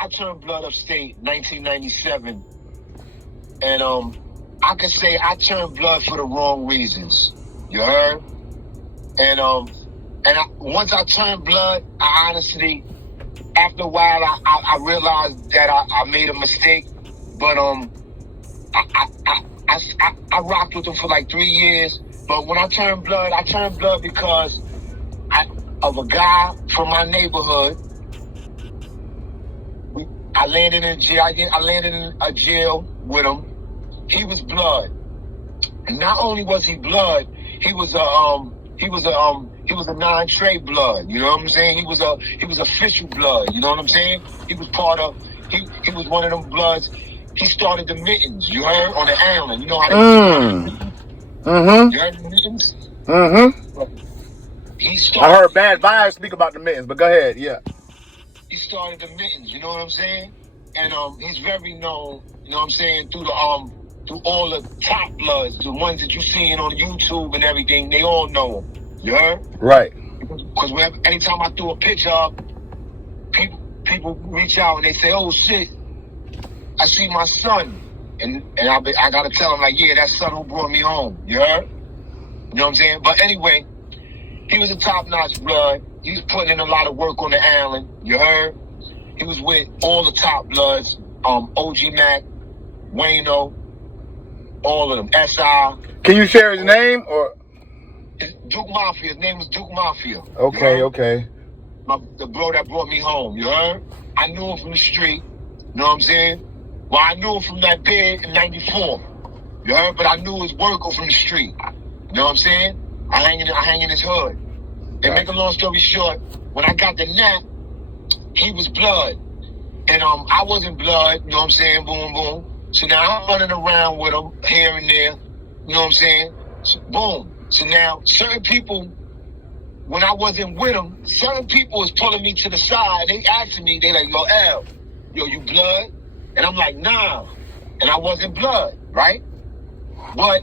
I turned blood upstate 1997, and I could say I turned blood for the wrong reasons. You heard? And once I turned blood, I honestly, after a while, I realized that I made a mistake. But I rocked with them for like 3 years. But when I turned blood because of a guy from my neighborhood. I landed in jail. I landed in a jail with him. He was blood, and not only was he blood, he was a non-trade blood. You know what I'm saying? He was official blood. You know what I'm saying? He was part of. He was one of them bloods. He started the mittens. You heard, on the island. You know how they. You heard the mittens? I heard Bad Vibes speak about the mittens, but go ahead. Yeah. He started the mittens. You know what I'm saying? And he's very known. You know what I'm saying? Through all the top bloods, the ones that you seeing on YouTube and everything, they all know him. You heard? Right. Because anytime I threw a picture up, people reach out and they say, "Oh shit, I see my son," and I gotta tell him, like, yeah, that son who brought me home. You heard? You know what I'm saying? But anyway, he was a top-notch blood. He was putting in a lot of work on the island. You heard? He was with all the top bloods, OG Mac, Wayno, all of them, SI. Can you share his name or? It's Duke Mafia. His name was Duke Mafia. Okay, okay. The bro that brought me home. You heard? I knew him from the street. You know what I'm saying? Well, I knew him from that bed in '94. You heard? But I knew his work from the street. You know what I'm saying? I hang in his hood. And make a long story short, when I got the nap, he was blood. And I wasn't blood, you know what I'm saying? Boom, boom. So now I'm running around with him here and there. You know what I'm saying? So, boom. So now certain people, when I wasn't with him, certain people was pulling me to the side. They asking me, they like, L, you blood? And I'm like, nah. And I wasn't blood, right? But,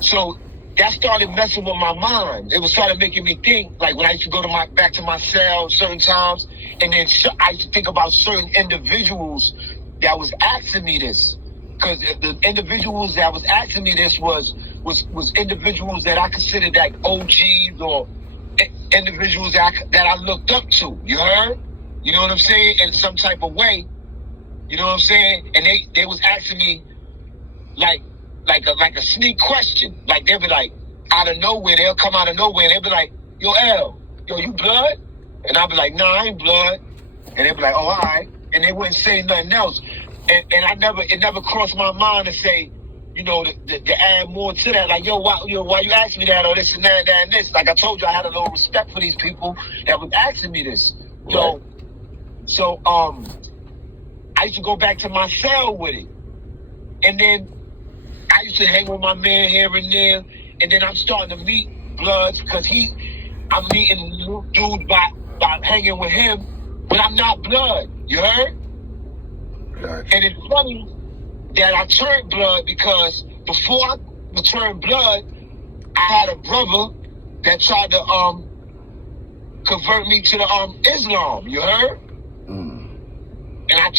so that started messing with my mind. It was started making me think, like when I used to go to back to my cell certain times, and then I used to think about certain individuals that was asking me this. Because the individuals that was asking me this was individuals that I considered like OGs or individuals that I looked up to. You heard? You know what I'm saying? In some type of way. You know what I'm saying? And they was asking me like a sneak question. Like they'll be like, out of nowhere, they'll come out of nowhere and they'll be like, yo, L, you blood? And I'll be like, nah, I ain't blood. And they'll be like, oh, all right. And they wouldn't say nothing else. And it never crossed my mind to say, you know, to add more to that. Like, why you asking me that or this and that and this? Like I told you, I had a little respect for these people that was asking me this. Right. So I used to go back to my cell with it. And then I used to hang with my man here and there, and then I'm starting to meet bloods because I'm meeting dudes by hanging with him, but I'm not blood. You heard? Gotcha. And it's funny that I turned blood because before I turned blood, I had a brother that tried to convert me to the Islam. You heard? And I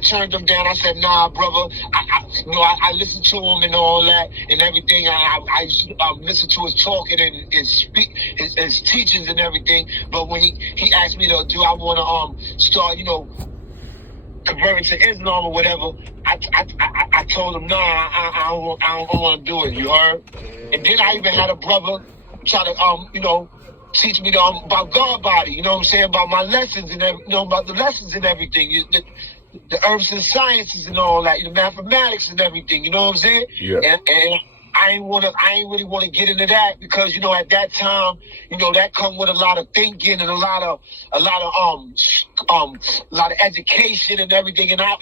turned him down. I said, nah, brother. I listened to him and all that and everything. I listened to his talking and his teachings and everything. But when he asked me do I want to start, converting to Islam or whatever, I told him, nah, I don't want to do it. You heard? And then I even had a brother try to teach me about God body, you know what I'm saying, about my lessons and about the lessons and everything, the herbs and sciences and all that, the mathematics and everything, you know what I'm saying? Yeah. And I ain't really want to get into that because at that time, that come with a lot of thinking and a lot of education and everything, and I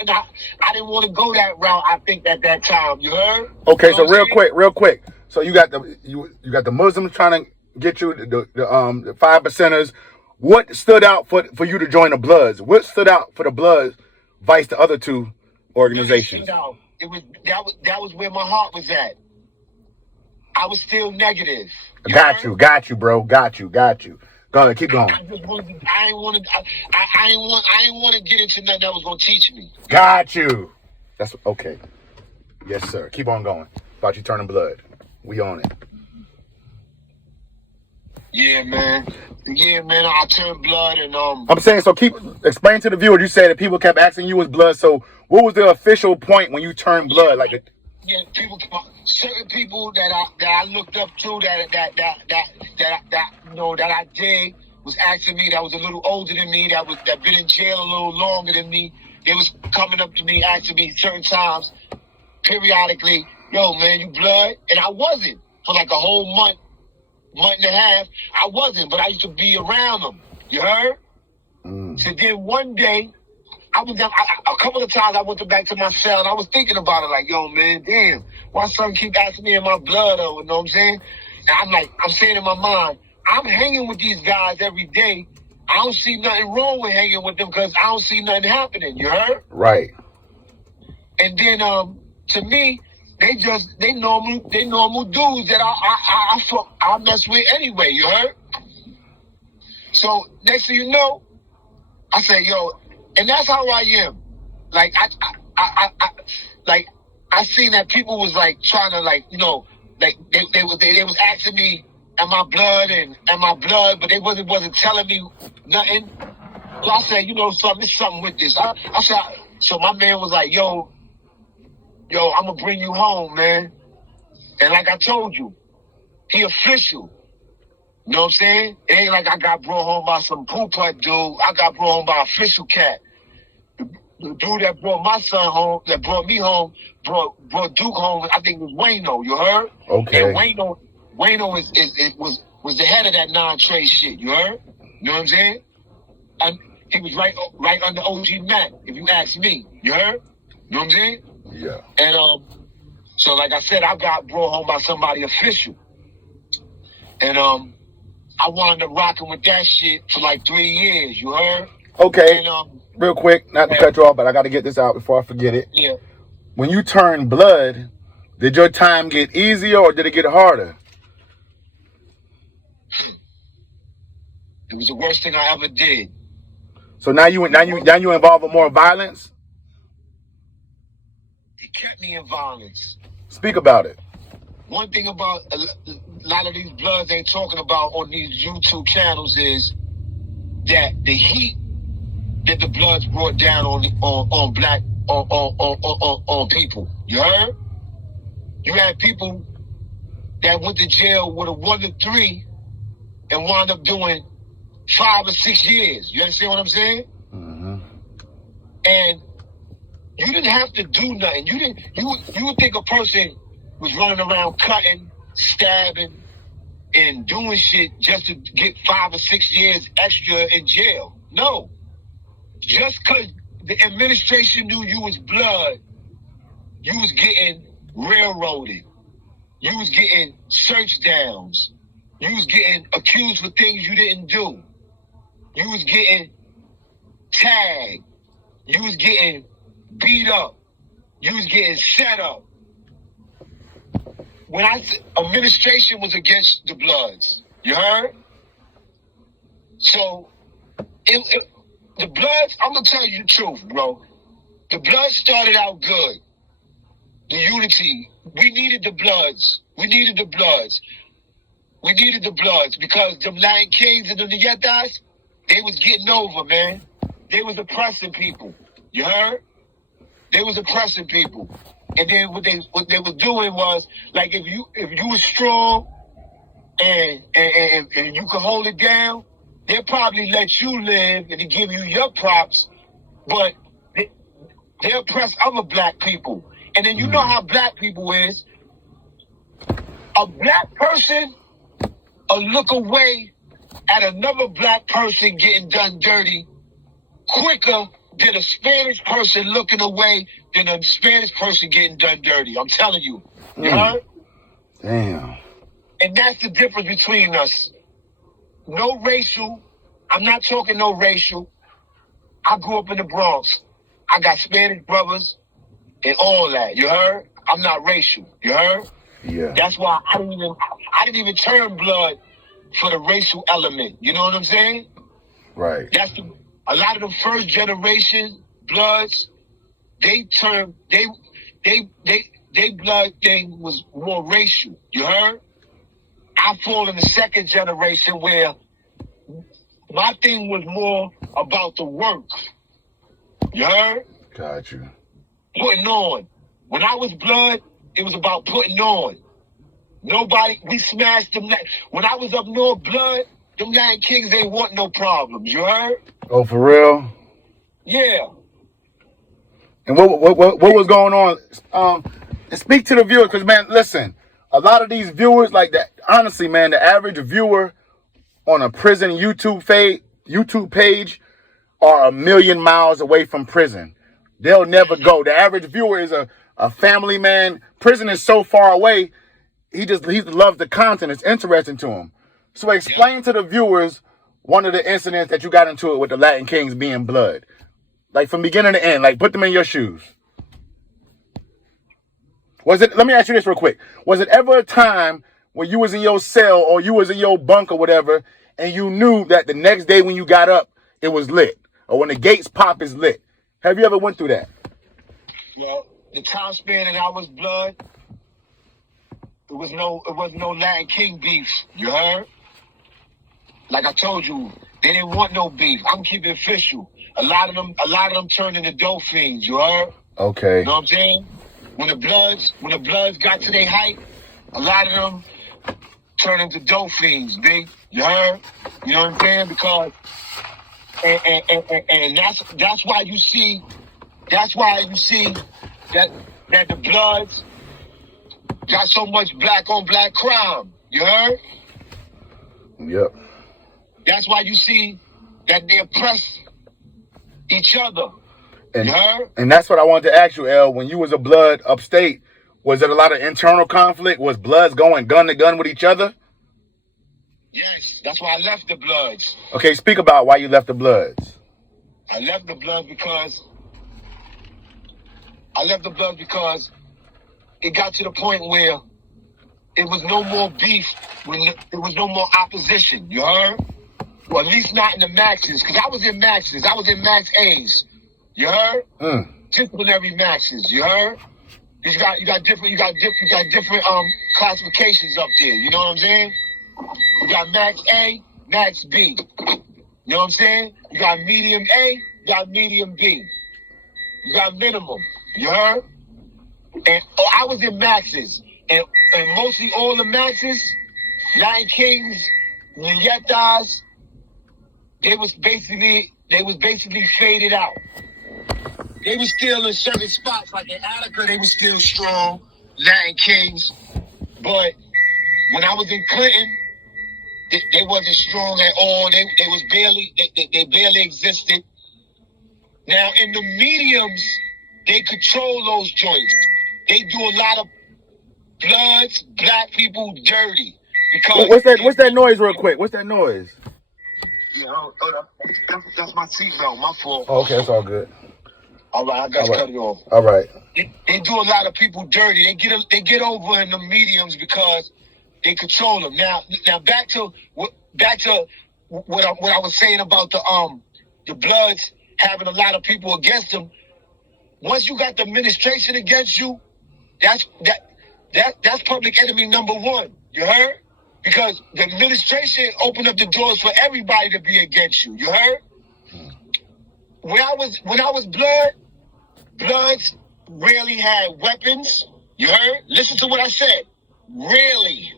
didn't want to go that route. I think at that time, you heard? Okay, so real quick. So you got the Muslims trying to get you the 5 percenters. What stood out for you to join the Bloods? What stood out for the Bloods vice the other two organizations? That was where my heart was at. I was still negative. Got you, bro. Got you. Go Go ahead, keep going. I just wanted. I ain't want to. I ain't want to get into nothing that was gonna teach me. Got you. That's okay. Yes, sir. Keep on going. About you turning blood. We on it. Yeah, man. Yeah, man. I turned blood, and I'm saying, so keep explain to the viewer. You said that people kept asking you was blood. So what was the official point when you turned blood? Like, yeah, certain people that I looked up to that I did was asking me, that was a little older than me, that been in jail a little longer than me. They was coming up to me asking me certain times, periodically, yo, man, you blood? And I wasn't for like a whole month and a half. I wasn't, but I used to be around them. You heard? So then one day, a couple of times I went back to my cell and I was thinking about it, like, yo, man, damn, why son keep asking me in my blood, though, you know what I'm saying? And I'm saying in my mind, I'm hanging with these guys every day. I don't see nothing wrong with hanging with them because I don't see nothing happening, you heard? right. And then, to me, they normal dudes that I mess with anyway, you heard? So next thing you know, I say, yo, and that's how I am. Like I seen that people was like trying to, like, you know, like they was asking me, am I blood, but they wasn't telling me nothing. So I said, you know, there's something with this. I said, so my man was like, yo, I'm gonna bring you home, man. And like I told you, he official. You know what I'm saying? It ain't like I got brought home by some poo-putt dude. I got brought home by official cat. The dude that brought my son home, that brought me home, brought Duke home, I think it was Wayno, you heard? Okay. And Wayno was the head of that non-trade shit, you heard? You know what I'm saying? And he was right under OG Mac, if you ask me, you heard? You know what I'm saying? Yeah. And so like I said, I got brought home by somebody official. And I wound up rocking with that shit for like 3 years, you heard? Okay. And real quick, not to cut you off, but I got to get this out before I forget it. yeah. When you turned blood, did your time get easier or did it get harder? It was the worst thing I ever did. So now you involved in more violence? It kept me in violence. Speak about it. One thing about a lot of these bloods ain't talking about on these YouTube channels is that the heat that the bloods brought down on black on people. You heard? You had people that went to jail with a 1 to 3 and wound up doing 5 or 6 years. You understand what I'm saying? Mm-hmm. And you didn't have to do nothing. You would think a person was running around cutting, stabbing, and doing shit just to get 5 or 6 years extra in jail. No. Just because the administration knew you was blood, you was getting railroaded. You was getting search downs. You was getting accused for things you didn't do. You was getting tagged. You was getting beat up. You was getting set up. When administration was against the Bloods, you heard? So, the Bloods, I'm going to tell you the truth, bro. The Bloods started out good. The unity. We needed the Bloods. We needed the Bloods. We needed the Bloods because them Lion Kings and the Yetas, they was getting over, man. They was oppressing people. You heard? They was oppressing people. And then what they was doing was, like, if you was strong and you could hold it down, they'll probably let you live and give you your props, but they'll oppress other black people. And then you know how black people is. A black person will look away at another black person getting done dirty quicker than a Spanish person looking away than a Spanish person getting done dirty. I'm telling you. You heard? Damn. And that's the difference between us. No racial. I'm not talking no racial. I grew up in the Bronx. I got Spanish brothers and all that. You heard? I'm not racial. You heard? Yeah. That's why I didn't even turn blood for the racial element. You know what I'm saying? Right. A lot of the first generation Bloods, they blood thing was more racial. You heard? I fall in the second generation where my thing was more about the work. You heard? Got you. Putting on. When I was Blood, it was about putting on. We smashed them. When I was up north, Blood, them Latin Kings ain't want no problems. You heard? Oh, for real? Yeah. And what was going on? And speak to the viewers, because, man, listen, a lot of these viewers, like that, honestly, man, the average viewer on a prison YouTube page are 1,000,000 miles away from prison. They'll never go. The average viewer is a family man. Prison is so far away. He loves the content. It's interesting to him. So explain to the viewers one of the incidents that you got into it with the Latin Kings being Blood. Like from beginning to end, like put them in your shoes. Let me ask you this real quick. Was it ever a time when you was in your cell or you was in your bunk or whatever, and you knew that the next day when you got up, it was lit? Or when the gates pop, it's lit? Have you ever went through that? Well, the time span that I was Blood, it was no Latin King beef. You heard? Like I told you, they didn't want no beef. I'm keeping it official. A lot of them turned into dope fiends. You heard? Okay. You know what I'm saying? When the Bloods got to their height, a lot of them turned into dope fiends, big. You heard? You know what I'm saying? Because and that's why you see that the Bloods got so much black on black crime. You heard? Yep. That's why you see that they oppress each other. And, you heard? And that's what I wanted to ask you, El. When you was a Blood upstate, was there a lot of internal conflict? Was Bloods going gun to gun with each other? Yes, that's why I left the Bloods. Okay, speak about why you left the Bloods. I left the Bloods because it got to the point where it was no more beef, when there was no more opposition. You heard? Well, at least not in the maxes, because I was in maxes. I was in max A's. You heard? Disciplinary maxes. You heard? You got different classifications up there. You know what I'm saying? You got max A, max B. You know what I'm saying? You got medium A, you got medium B. You got minimum. You heard? And I was in maxes, and mostly all the maxes, Latin Kings, Nietas, they was basically faded out. They was still in certain spots, like in Attica, they was still strong, Latin Kings. But when I was in Clinton, they wasn't strong at all. They barely existed. Now in the mediums, they control those joints. They do a lot of Bloods, black people dirty. Because what's that noise real quick? What's that noise? Yeah, that's my seatbelt, my fault. Oh, okay, that's all good. All right, I got to cut it off. All right. They do a lot of people dirty. They get over in the mediums because they control them. Now back to what I was saying about the Bloods having a lot of people against them. Once you got the administration against you, that's public enemy number one. You heard? Because the administration opened up the doors for everybody to be against you. You heard? When I was Bloods rarely had weapons. You heard? Listen to what I said. Rarely.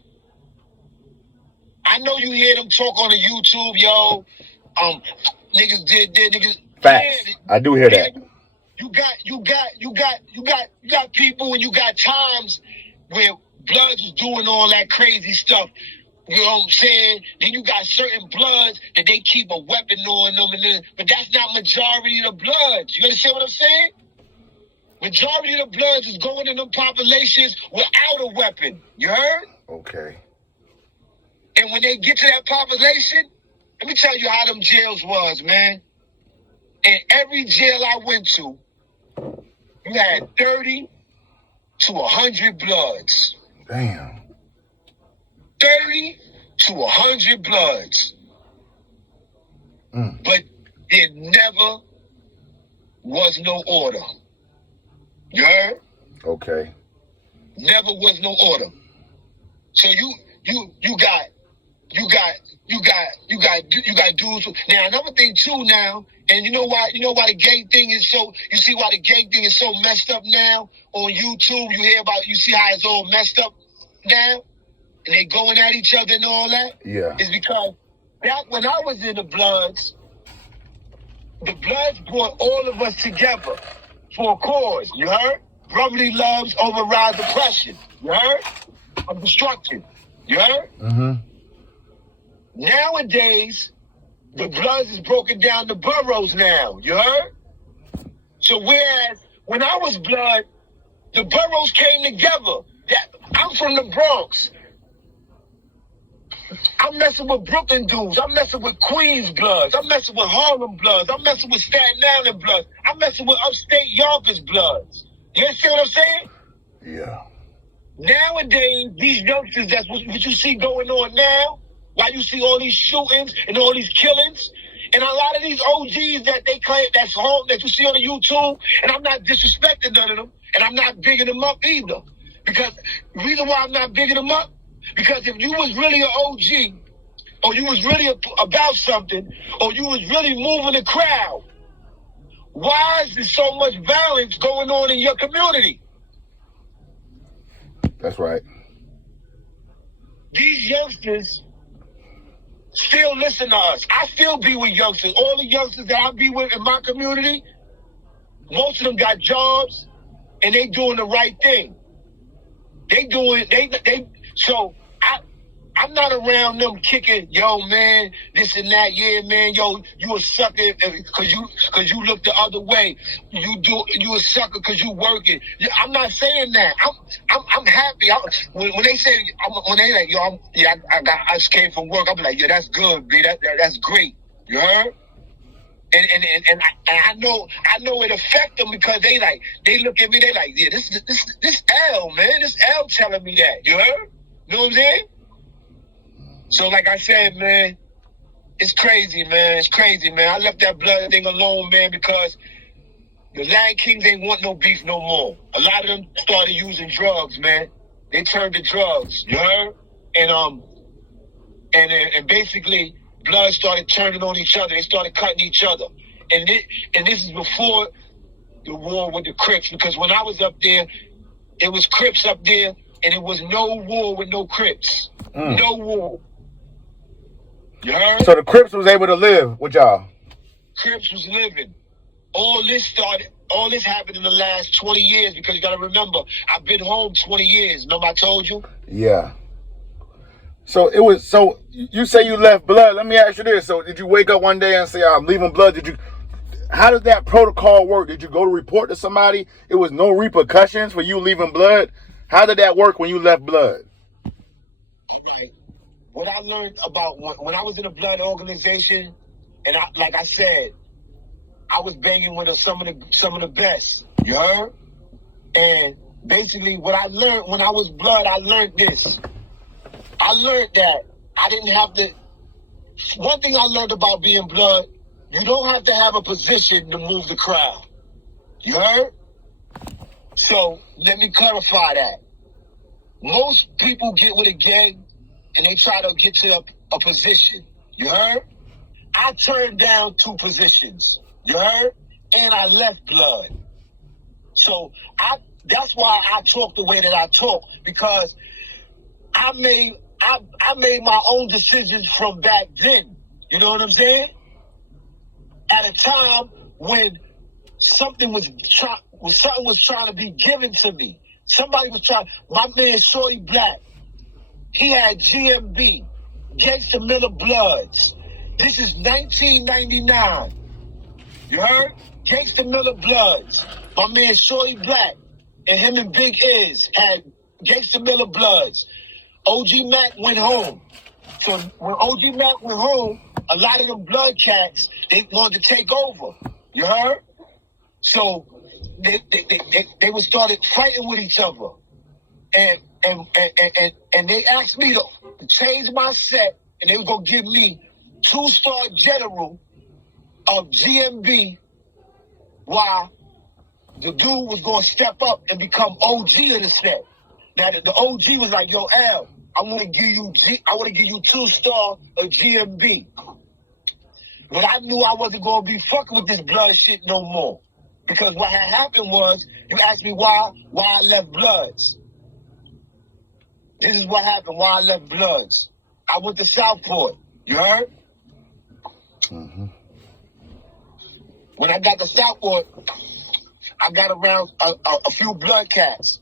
I know you hear them talk on the YouTube, yo. Niggas did niggas. Facts. Yeah, I do hear that. You got people, and you got times where Bloods is doing all that crazy stuff. You know what I'm saying? Then you got certain Bloods that they keep a weapon on them, but that's not majority of the Bloods. You understand what I'm saying? Majority of the Bloods is going in them populations without a weapon. You heard? Okay. And when they get to that population, let me tell you how them jails was, man. In every jail I went to, you had 30 to 100 Bloods. Damn. 30 to 100 Bloods. But there never was no order. You heard? Okay. Never was no order. So you got dudes. Now another thing too now, and you know why the gang thing is so, you see why the gang thing is so messed up now on YouTube. You see how it's all messed up now, and they going at each other and all that. Yeah. It's because back when I was in the Bloods brought all of us together for a cause. You heard? Brotherly loves overrides oppression. You heard? Of destruction. You heard? Mm-hmm. Nowadays, the Bloods is broken down to boroughs now. You heard? So whereas when I was Blood, the boroughs came together. I'm from the Bronx. I'm messing with Brooklyn dudes. I'm messing with Queens Bloods. I'm messing with Harlem Bloods. I'm messing with Staten Island Bloods. I'm messing with upstate Yonkers Bloods. You understand what I'm saying? Yeah. Nowadays, these youngsters, that's what you see going on now. Why you see all these shootings and all these killings, and a lot of these OGs that they claim that's home that you see on the YouTube, and I'm not disrespecting none of them, and I'm not bigging them up either. Because the reason why I'm not bigging them up, because if you was really an OG, or you was really about something, or you was really moving the crowd, why is there so much violence going on in your community? That's right. These youngsters still listen to us. I still be with youngsters. All the youngsters that I be with in my community, most of them got jobs, and they doing the right thing. So I'm not around them kicking, yo, man, this and that, yeah, man, yo, you a sucker because you look the other way. You a sucker because you working. I'm not saying that. I'm happy. When they say, when they like, yo, I just came from work, I'm like, yeah, that's good, B. That's great. You heard? And I know it affect them because they look at me, they like, yeah, this L, man, this L telling me that. You heard? You know what I'm saying? So like I said, man, it's crazy, man. It's crazy, man. I left that Blood thing alone, man, because the Land Kings ain't want no beef no more. A lot of them started using drugs, man. They turned to drugs, you heard? And basically, Blood started turning on each other. They started cutting each other. And this is before the war with the Crips, because when I was up there, it was Crips up there, and it was no war with no Crips. No war. You heard? So the Crips was able to live with y'all. Crips was living. All this happened in the last 20 years, because you gotta remember, I've been home 20 years. Remember I told you? Yeah. So you say you left Blood. Let me ask you this. So did you wake up one day and say, I'm leaving Blood? How did that protocol work? Did you go to report to somebody? It was no repercussions for you leaving Blood? How did that work when you left Blood? Right. What I learned about when I was in a Blood organization, and like I said, I was banging with some of the best. You heard? And basically, what I learned when I was Blood, I learned this. I learned that I didn't have to. One thing I learned about being Blood, you don't have to have a position to move the crowd. You heard? So let me clarify that. Most people get with a gang and they try to get to a position. You heard? I turned down 2 positions. You heard? And I left Blood. So that's why I talk the way that I talk, because I made my own decisions from back then. You know what I'm saying? At a time when something was trying to be given to me. Somebody was trying. My man Shorty Black, he had GMB, Gangsta Miller Bloods. This is 1999. You heard? Gangsta Miller Bloods. My man Shorty Black and him and Big Iz had Gangsta Miller Bloods. OG Mac went home. So when OG Mac went home, a lot of them Blood cats, they wanted to take over. You heard? So they started fighting with each other. And and they asked me to change my set, and they were gonna give me 2-star general of GMB, while the dude was gonna step up and become OG of the set. Now the OG was like, "Yo, Al, I want to give you 2-star of GMB." But I knew I wasn't gonna be fucking with this blood shit no more, because what had happened was, you asked me why I left Bloods. This is what happened, why I left Bloods. I went to Southport. You heard? Mm-hmm. When I got to Southport, I got around a few blood cats.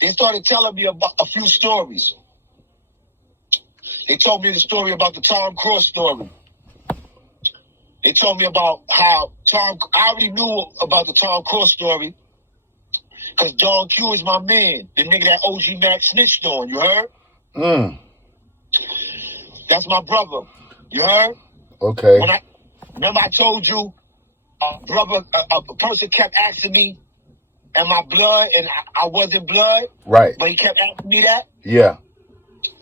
They started telling me about a few stories. They told me the story about the Tom Cross story. They told me about how I already knew about the Tom Cross story, because Don Q is my man, the nigga that OG Max snitched on. You heard? That's my brother. You heard? Okay. Remember I told you, a person kept asking me, am I blood? And I wasn't blood. Right. But he kept asking me that. Yeah.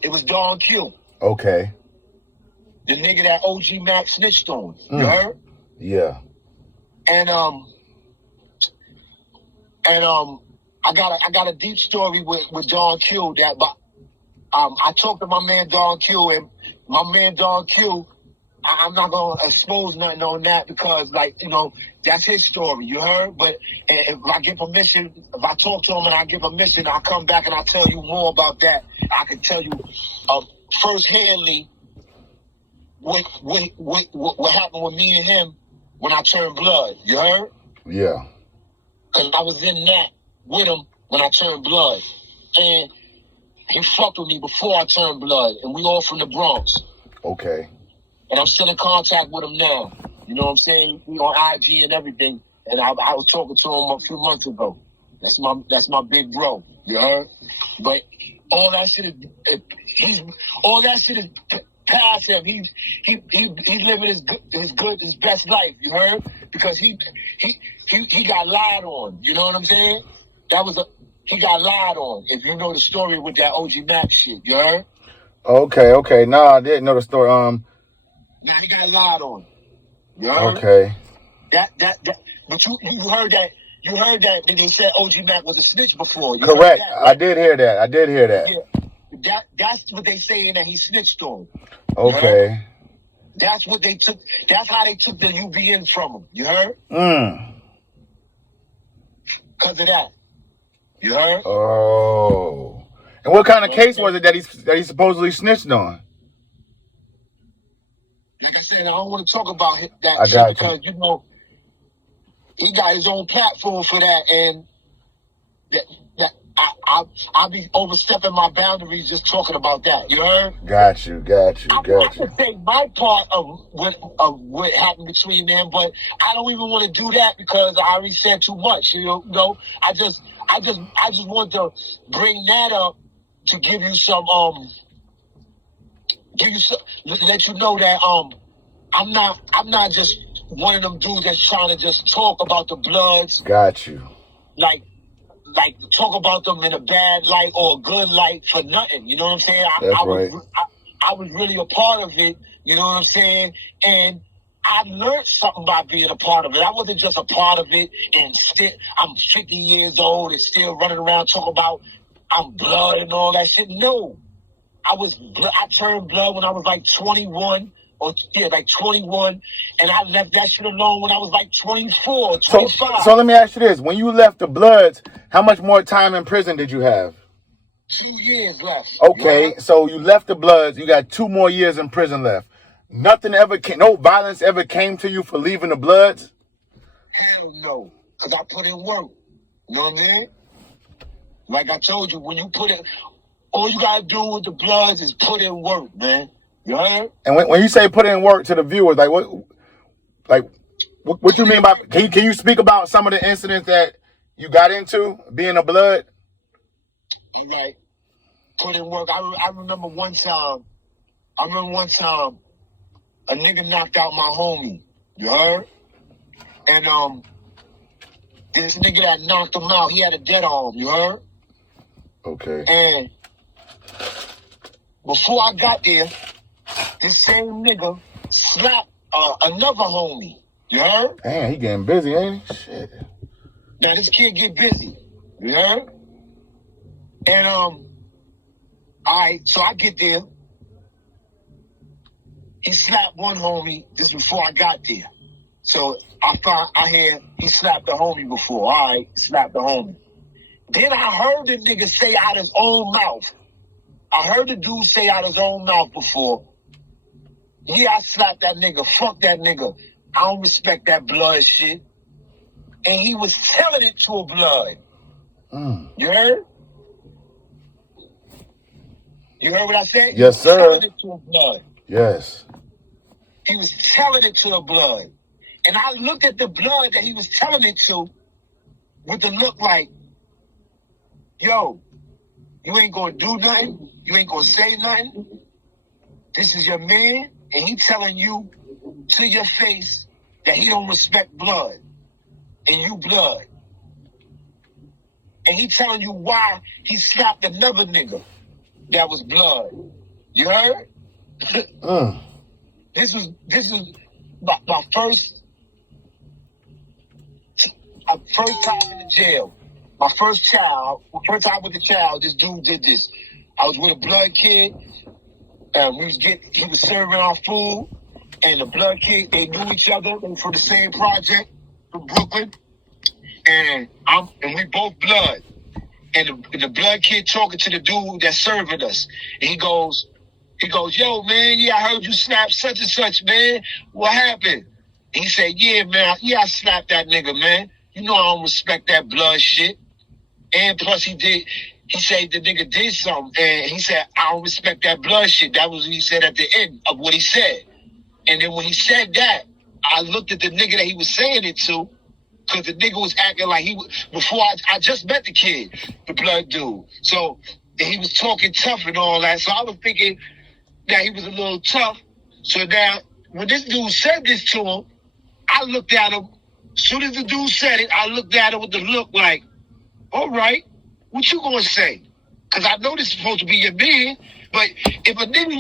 It was Don Q. Okay. The nigga that OG Max snitched on. You heard? Yeah. And I got a deep story with Don Q that, but I talked to my man Don Q, and my man Don Q, I'm not gonna expose nothing on that, because, like, you know, that's his story. You heard? But if I get permission, if I talk to him and I get permission, I'll come back and I'll tell you more about that. I can tell you first-handly what happened with me and him when I turned blood. You heard? Yeah. Because I was in that with him when I turned blood. And he fucked with me before I turned blood. And we all from the Bronx. Okay. And I'm still in contact with him now. You know what I'm saying? We on IG and everything. And I was talking to him a few months ago. That's my big bro. You heard? But all that shit is past him. He's living his best life. You heard? Because he got lied on. You know what I'm saying? He got lied on. If you know the story with that OG Max shit, you heard? Okay. No, I didn't know the story. Yeah, he got lied on. You heard? Okay. But you heard that. You heard that they said OG Mac was a snitch before. You Correct. That, right? I did hear that. Yeah. That's what they saying that he snitched on. Okay. That's what they took. That's how they took the UBN from him. You heard? Because of that. You heard? Oh. And what kind of case was it that he supposedly snitched on? Like I said, I don't want to talk about that I shit because, you know, he got his own platform for that, and I'll be overstepping my boundaries just talking about that. You heard? Got you. I can say my part of what happened between them, but I don't even want to do that because I already said too much. You know, I just want to bring that up to give you some let you know that I'm not just one of them dudes that's trying to just talk about the Bloods. Got you. Like talk about them in a bad light or a good light for nothing. You know what I'm saying? I was really a part of it. You know what I'm saying? And I learned something by being a part of it. I wasn't just a part of it and still I'm 50 years old and still running around talking about I'm blood and all that shit. No. I turned blood when I was like 21, and I left that shit alone when I was like 24, 25. So let me ask you this. When you left the Bloods, how much more time in prison did you have? 2 years left. Okay, right? So you left the Bloods, you got 2 more years in prison left. No violence ever came to you for leaving the Bloods? Hell no, because I put in work. You know what I mean? Like I told you, when you put in... All you gotta do with the Bloods is put in work, man. You heard? And when you say put in work to the viewers, what you mean by? Can you speak about some of the incidents that you got into being a Blood? Right. Put in work. I remember one time. A nigga knocked out my homie. You heard? And this nigga that knocked him out, he had a dead arm. You heard? Okay. And before I got there, this same nigga slapped another homie. You heard? Damn, he getting busy, ain't he? Shit. Now this kid get busy. You heard? And alright, so I get there. He slapped one homie. This before I got there. So I hear he slapped the homie before. Alright, slapped the homie. Then I heard the nigga say out his own mouth. I heard the dude say out his own mouth before. Yeah, I slapped that nigga. Fuck that nigga. I don't respect that blood shit. And he was telling it to a blood. You heard? You heard what I said? Yes, sir. Telling it to a blood. Yes. He was telling it to the blood. And I looked at the blood that he was telling it to with the look like, yo, you ain't gonna do nothing. You ain't gonna say nothing. This is your man, and he telling you to your face that he don't respect blood, and you blood. And he telling you why he slapped another nigga that was blood. You heard? This is my first time in the jail. My first time with the child, this dude did this. I was with a blood kid. He was serving our food, and the blood kid, they knew each other. They were from the same project from Brooklyn, and we both blood. And the blood kid talking to the dude that's serving us, and he goes, yo, man, yeah, I heard you slap such and such, man. What happened? And he said, yeah, man, I slapped that nigga, man. You know I don't respect that blood shit. And plus he said the nigga did something. And he said, I don't respect that blood shit. That was what he said at the end of what he said. And then when he said that, I looked at the nigga that he was saying it to, because the nigga was acting like before I just met the kid, the blood dude. So he was talking tough and all that. So I was thinking that he was a little tough. So now, when this dude said this to him, I looked at him. As soon as the dude said it, I looked at him with the look like, all right, what you gonna say? Because I know this is supposed to be your man, but if a nigga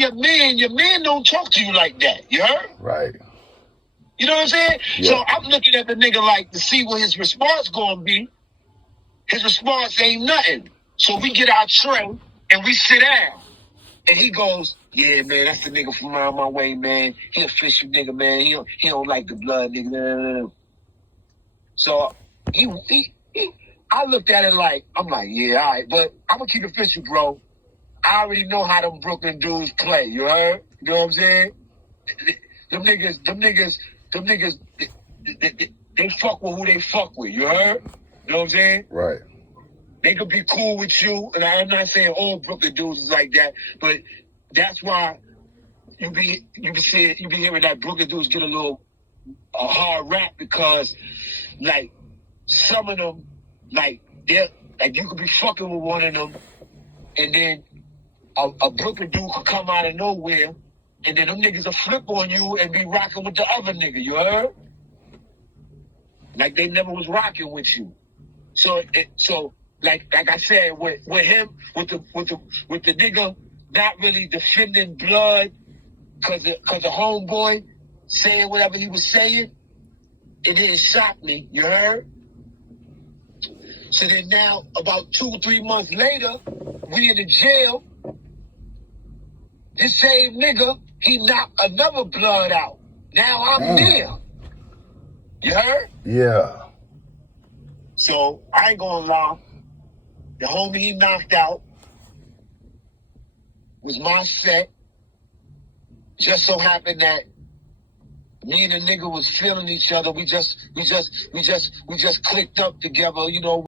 your man don't talk to you like that, you heard? Right. You know what I'm saying? Yeah. So I'm looking at the nigga like to see what his response gonna be. His response ain't nothing. So we get our tray and we sit down. And he goes, yeah, man, that's the nigga from around my way, man. He a fishy nigga, man. He don't like the blood, nigga. So I looked at it like, I'm like, yeah, all right, but I'm gonna keep it fishy, bro. I already know how them Brooklyn dudes play, you heard? You know what I'm saying? Them niggas, they fuck with who they fuck with, you heard? You know what I'm saying? Right. They could be cool with you, and I'm not saying all Brooklyn dudes is like that, but that's why you be hearing that Brooklyn dudes get a hard rap, because like some of them, like they're like, you could be fucking with one of them, and then a Brooklyn dude could come out of nowhere, and then them niggas will flip on you and be rocking with the other nigga, you heard? Like they never was rocking with you. So like I said, with him, with the nigga not really defending blood, cause the homeboy saying whatever he was saying, it didn't shock me, you heard? So then now, about 2 or 3 months later, we in the jail. This same nigga, he knocked another blood out. Now I'm there. You heard? Yeah. So I ain't gonna lie. The homie he knocked out was my set. Just so happened that me and the nigga was feeling each other. We just clicked up together, you know.